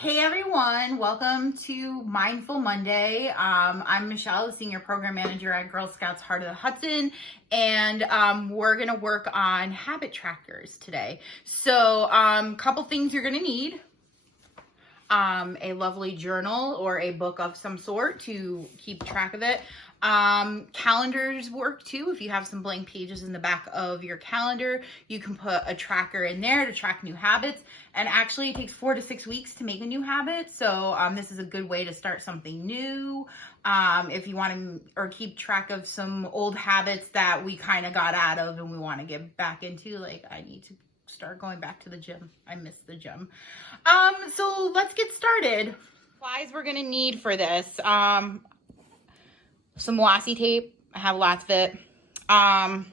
Hey everyone, welcome to Mindful Monday. I'm Michelle, the Senior Program Manager at Girl Scouts Heart of the Hudson, and we're gonna work on habit trackers today. So couple things you're gonna need. A lovely journal or a book of some sort to keep track of it. Calendars work too. If you have some blank pages in the back of your calendar, you can put a tracker in there to track new habits. And actually it takes 4 to 6 weeks to make a new habit. So this is a good way to start something new. If you want to or keep track of some old habits that we kind of got out of and we want to get back into, like I need to start going back to the gym. I miss the gym. So let's get started. Supplies we're gonna need for this. Some washi tape. I have lots of it. A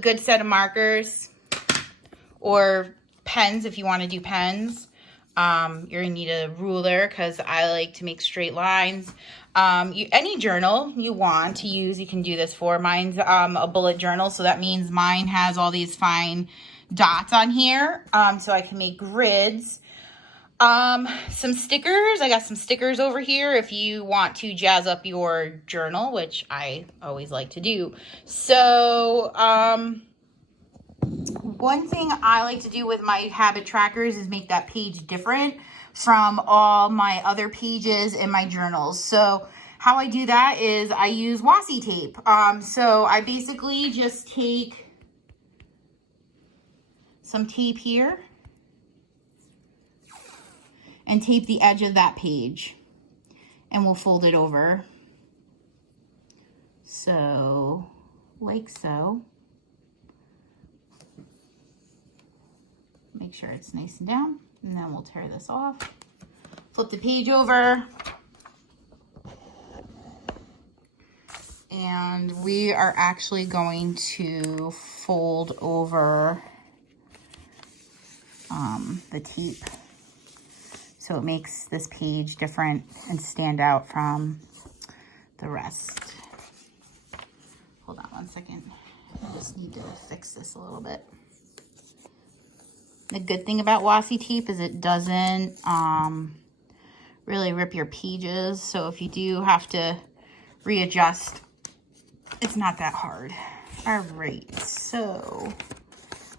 good set of markers or pens if you want to do pens. You're gonna need a ruler because I like to make straight lines. Any journal you want to use, you can do this for. Mine's a bullet journal, so that means mine has all these fine dots on here, so I can make grids. Some stickers. I got some stickers over here if you want to jazz up your journal, which I always like to do. So, one thing I like to do with my habit trackers is make that page different from all my other pages in my journals. So how I do that is I use washi tape. So I basically just take some tape here and tape the edge of that page, and we'll fold it over. So, like so. Make sure it's nice and down, and then we'll tear this off. Flip the page over. And we are actually going to fold over the tape so it makes this page different and stand out from the rest. Hold on one second. I just need to fix this a little bit. The good thing about washi tape is it doesn't really rip your pages, so if you do have to readjust, it's not that hard. All right, so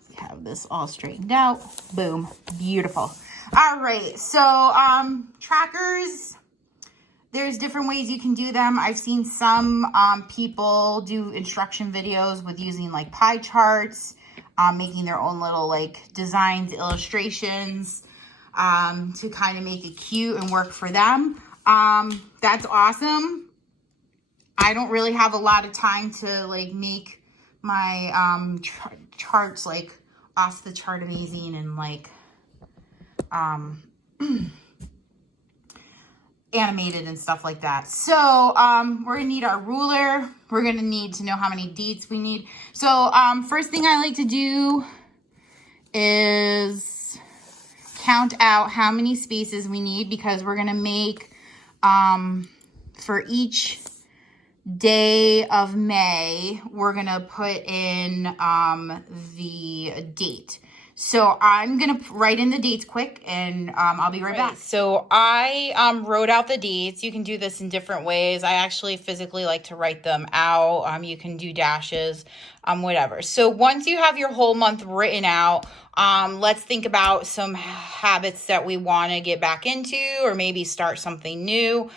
we have this all straightened out. Boom, beautiful. All right, so trackers, there's different ways you can do them. I've seen some people do instruction videos with using like pie charts, making their own little like designs, illustrations to kind of make it cute and work for them. That's awesome. I don't really have a lot of time to like make my charts like off the chart amazing and like animated and stuff like that. So we're gonna need our ruler. We're gonna need to know how many dates we need. So first thing I like to do is count out how many spaces we need, because we're gonna make for each day of May, we're gonna put in the date. So I'm gonna write in the dates quick, and I'll be right back. So I wrote out the dates. You can do this in different ways. I actually physically like to write them out. You can do dashes, whatever. So once you have your whole month written out, let's think about some habits that we want to get back into, or maybe start something new.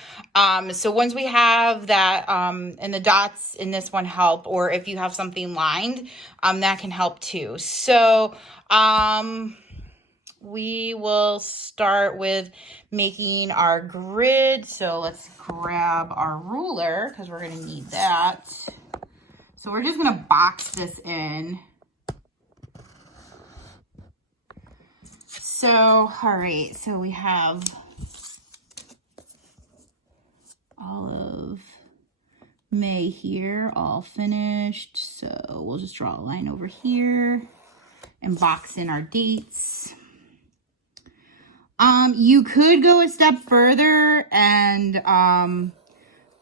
So once we have that, and the dots in this one help, or if you have something lined, that can help too. So we will start with making our grid. So let's grab our ruler because we're going to need that. So we're just going to box this in. So, all right, so we have all of May here, all finished. So we'll just draw a line over here and box in our dates. You could go a step further and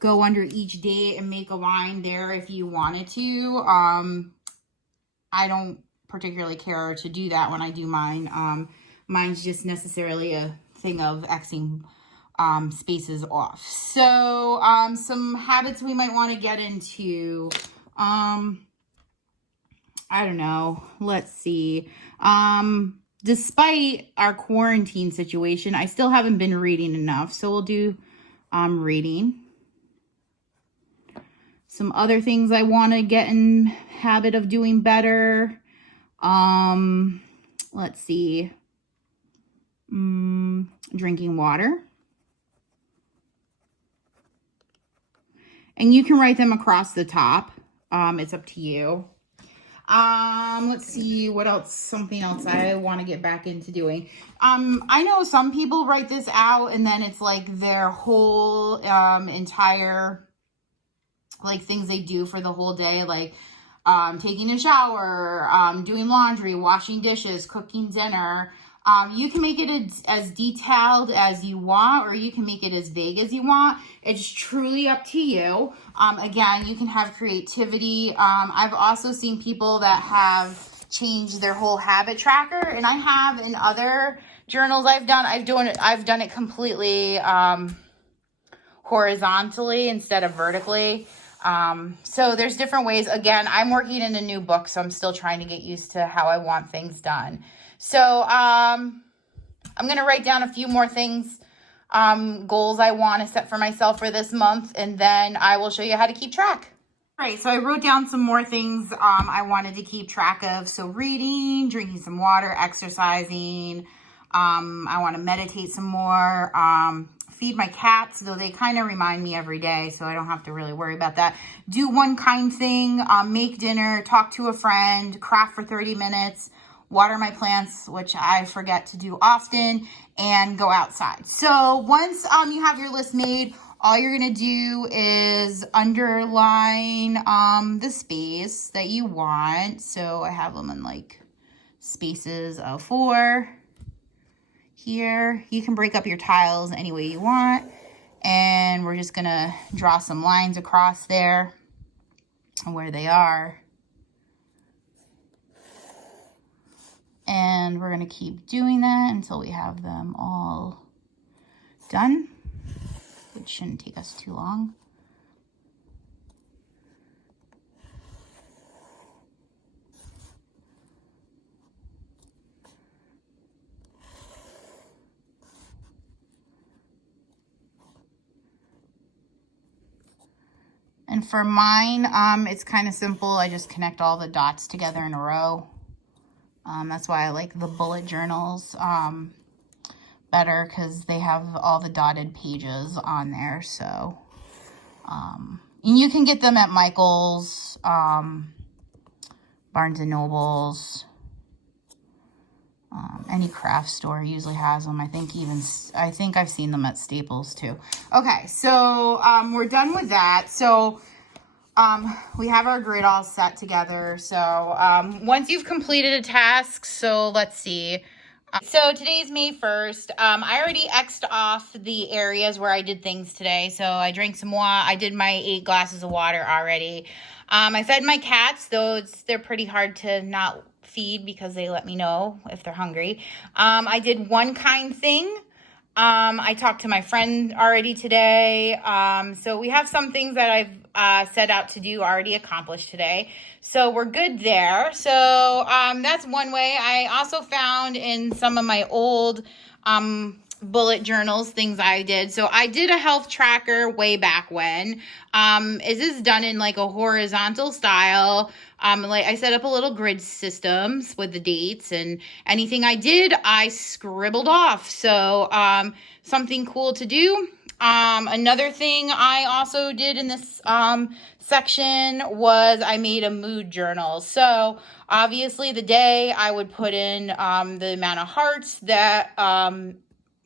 go under each date and make a line there if you wanted to. I don't particularly care to do that when I do mine. Mine's just necessarily a thing of Xing spaces off. So some habits we might want to get into. I don't know. Let's see. Despite our quarantine situation, I still haven't been reading enough. So we'll do reading. Some other things I want to get in habit of doing better. Let's see. Drinking water. And you can write them across the top. It's up to you. Let's see what else, something else I want to get back into doing. I know some people write this out and then it's like their whole, entire, like things they do for the whole day, like, taking a shower, doing laundry, washing dishes, cooking dinner. You can make it as detailed as you want, or you can make it as vague as you want. It's truly up to you. Again, you can have creativity. I've also seen people that have changed their whole habit tracker, and I have in other journals I've done it completely horizontally instead of vertically. So there's different ways. Again, I'm working in a new book, so I'm still trying to get used to how I want things done. So, I'm going to write down a few more things, goals I want to set for myself for this month, and then I will show you how to keep track. All right, so I wrote down some more things I wanted to keep track of. So reading, drinking some water, exercising. I want to meditate some more. Feed my cats, though they kind of remind me every day, so I don't have to really worry about that. Do one kind thing, make dinner, talk to a friend, craft for 30 minutes, water my plants, which I forget to do often, and go outside. So once you have your list made, all you're going to do is underline the space that you want. So I have them in like spaces of 4 here. You can break up your tiles any way you want. And we're just going to draw some lines across there where they are. And we're going to keep doing that until we have them all done, which shouldn't take us too long. And for mine, it's kind of simple. I just connect all the dots together in a row. That's why I like the bullet journals better, because they have all the dotted pages on there. So, and you can get them at Michael's, Barnes and Nobles, any craft store usually has them. I think I've seen them at Staples too. Okay, so we're done with that. So we have our grid all set together. So once you've completed a task, so let's see. So today's May 1st. I already X'd off the areas where I did things today. So I drank some water. I did my 8 glasses of water already. I fed my cats, though they're pretty hard to not feed because they let me know if they're hungry. I did one kind thing. I talked to my friend already today. So we have some things that I've set out to do already accomplished today. So we're good there. So that's one way. I also found in some of my old bullet journals things I did. So I did a health tracker way back when. This is done in like a horizontal style. Like I set up a little grid systems with the dates, and anything I did, I scribbled off. So something cool to do. Another thing I also did in this section was I made a mood journal. So obviously the day I would put in the amount of hearts that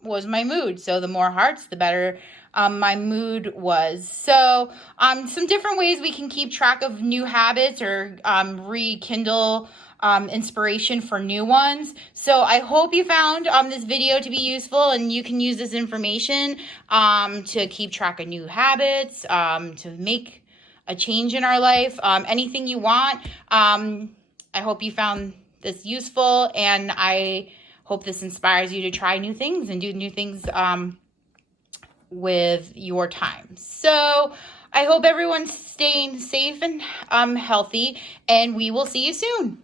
was my mood. So the more hearts, the better my mood was. So some different ways we can keep track of new habits or rekindle inspiration for new ones. So I hope you found this video to be useful, and you can use this information to keep track of new habits, to make a change in our life, anything you want. I hope you found this useful, and I hope this inspires you to try new things and do new things with your time. So I hope everyone's staying safe and healthy, and we will see you soon.